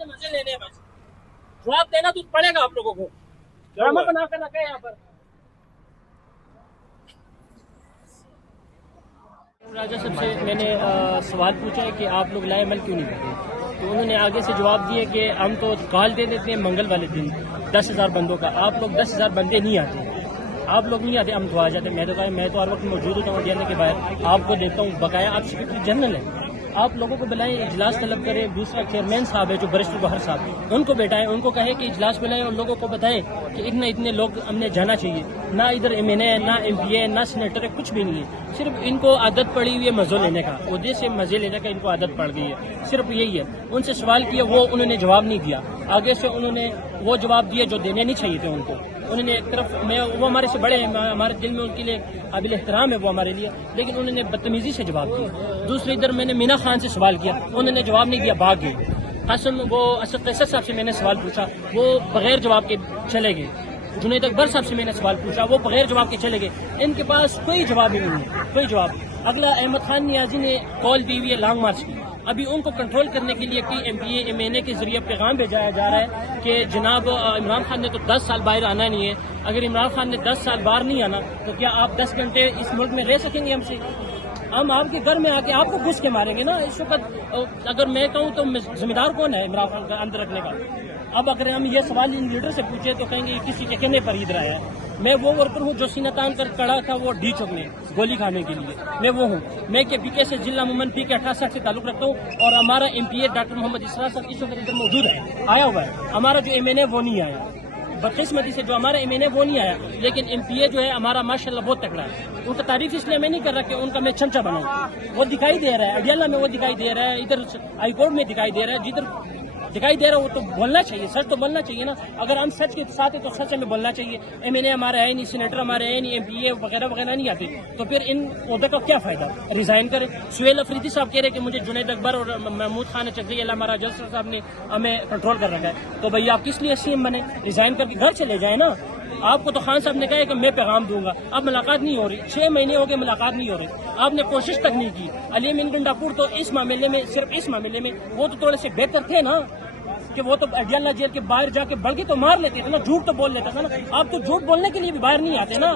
اپنے مزے لینے ہیں بس. جواب دینا تو پڑے گا آپ لوگوں کو. ڈرامہ بنا کر رکھا ہے یہاں پر. راجہ صاحب سے میں نے سوال پوچھا ہے کہ آپ لوگ لائے عمل کیوں نہیں کرتے، تو انہوں نے آگے سے جواب دیا کہ ہم تو کال دے دیتے ہیں منگل والے دن 10,000 بندوں کا، آپ لوگ 10,000 بندے نہیں آتے، آپ لوگ نہیں آتے، ہم تو آ جاتے ہیں. میں تو ہر وقت موجود ہوتا ہوں جانے کے باہر، آپ کو دیکھتا ہوں، بقایا آپ سیکرٹری جنرل ہیں، آپ لوگوں کو بلائیں، اجلاس طلب کریں. دوسرا چیئرمین صاحب ہے جو برسٹر بہر صاحب، ان کو بیٹھائیں، ان کو کہیں کہ اجلاس بلائیں اور لوگوں کو بتائیں کہ اتنے لوگ ہم نے جانا چاہیے. نہ ادھر ایم این اے ہے، نہ ایم پی اے ہے، نہ سینیٹر ہے، کچھ بھی نہیں ہے. صرف ان کو عادت پڑی ہوئی ہے مزے لینے کا، عہدے سے مزے لینے کا ان کو عادت پڑ گئی ہے، صرف یہی ہے. ان سے سوال کیا، وہ انہوں نے جواب نہیں دیا. آگے سے انہوں نے وہ جواب دیے جو دینے نہیں چاہیے تھے ان کو. انہوں نے ایک طرف وہ ہمارے سے بڑے ہیں، ہمارے دل میں ان کے لیے قابل احترام ہے وہ ہمارے لیے، لیکن انہوں نے بدتمیزی سے جواب دیا. دوسری ادھر میں نے مینا خان سے سوال کیا، انہوں نے جواب نہیں دیا، بھاگ گئے. اسد قیصر صاحب سے میں نے سوال پوچھا، وہ بغیر جواب کے چلے گئے. جنید اکبر صاحب سے میں نے سوال پوچھا، وہ بغیر جواب کے چلے گئے. ان کے پاس کوئی جواب ہی نہیں ہے، کوئی جواب. اگلا احمد خان نیازی نے کال دی ہوئی ہے لانگ مارچ کی. ابھی ان کو کنٹرول کرنے کے لیے M P A M N A کے ذریعے پیغام بھیجایا جا رہا ہے کہ جناب عمران خان نے تو 10 سال باہر آنا نہیں ہے، اگر عمران خان نے 10 سال باہر نہیں آنا تو کیا آپ 10 گھنٹے اس ملک میں رہ سکیں گے ہم سے؟ ہم آپ کے گھر میں آ کے آپ کو گھس کے ماریں گے نا. اس وقت اگر میں کہوں تو ذمہ دار کون ہے عمران خان کا اندر رکھنے کا؟ اب اگر ہم یہ سوال ان لیڈر سے پوچھے تو کہیں گے کسی کے کہنے پر ادھر آیا ہے. میں وہ ورکر ہوں جو سینہ تان کر کڑا تھا وہ ڈی چوک میں گولی کھانے کے لیے، میں وہ ہوں. میں کے پی کے سے ضلع مومن پی کے 68 سے تعلق رکھتا ہوں، اور ہمارا ایم پی اے ڈاکٹر محمد اسرار صاحب اس وقت ادھر موجود ہے، آیا ہوا ہے. ہمارا جو ایم این اے وہ نہیں آیا، بدقسمتی سے جو ہمارا ایم این اے وہ نہیں آیا، لیکن ایم پی اے جو ہے ہمارا ماشاءاللہ بہت تکڑا ہے. ان کا تعریف اس لیے میں نہیں کر رہا کہ ان کا میں چمچا بناؤں. وہ دکھائی دے رہا ہے اڈیالہ میں، وہ دکھائی دے رہا ہے ادھر ہائی کورٹ میں دکھائی دے رہا ہے. جدھر دکھائی دے رہا ہے وہ تو بولنا چاہیے، سچ تو بولنا چاہیے نا. اگر ہم سچ کے ساتھ ہیں تو سچ ہمیں بولنا چاہیے. ایم این اے ہمارے ہے نہیں، سینیٹر ہمارے ہے نہیں، ایم پی اے وغیرہ وغیرہ نہیں آتے، تو پھر ان عہدے کا کیا فائدہ؟ ریزائن کریں. سہیل افریدی صاحب کہہ رہے کہ مجھے جنید اکبر اور محمود خان چکری اللہ ہمارا جج صاحب نے ہمیں کنٹرول کر رکھا ہے. تو بھائی آپ کس لیے سی ایم بنے؟ ریزائن کر کے گھر چلے جائیں نا. آپ کو تو خان صاحب نے کہا ہے کہ میں پیغام دوں گا، اب ملاقات نہیں ہو رہی، 6 مہینے ہو گئے ملاقات نہیں ہو رہی. آپ نے کوشش تک نہیں کی. علی امین گنڈاپور تو اس معاملے میں، صرف اس معاملے میں وہ تو تھوڑے سے بہتر تھے نا، کہ وہ تو اڈیالہ جیل کے باہر جا کے بلکہ تو مار لیتے تھے نا، جھوٹ تو بول لیتا تھا نا. آپ تو جھوٹ بولنے کے لیے بھی باہر نہیں آتے نا.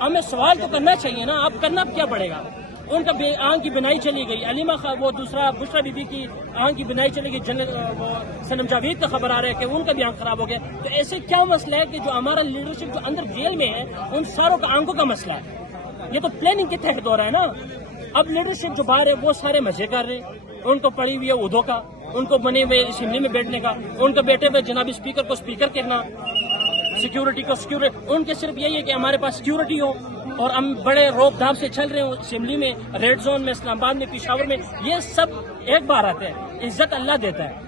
ہمیں سوال تو کرنا چاہیے نا. آپ کرنا کیا پڑے گا؟ ان کا آنکھ کی بنائی چلی گئی، علیمہ وہ دوسرا بشرا بی بی کی آنکھ کی بنائی چلی گئی. سنم جاوید کا خبر آ رہا ہے کہ ان کا بھی آنکھ خراب ہو گیا. تو ایسے کیا مسئلہ ہے کہ جو ہمارا لیڈرشپ جو اندر جیل میں ہے ان ساروں کا آنکھوں کا مسئلہ ہے؟ یہ تو پلاننگ کے تحت ہو رہا ہے نا. اب لیڈرشپ جو باہر ہے وہ سارے مزے کر رہے ہیں. ان کو پڑی ہوئی ہے عہدوں کا، ان کو بنے ہوئے اسمبلی میں بیٹھنے کا، ان کو بیٹھے ہوئے جناب اسپیکر کو اسپیکر کہنا، سیکیورٹی کو سیکیورٹی. ان کے صرف یہی ہے کہ ہمارے پاس سیکیورٹی ہو، اور ہم بڑے روک دھاپ سے چل رہے ہوں اسمبلی میں، ریڈ زون میں، اسلام آباد میں، پشاور میں. یہ سب ایک بار آتا ہے، عزت اللہ دیتا ہے.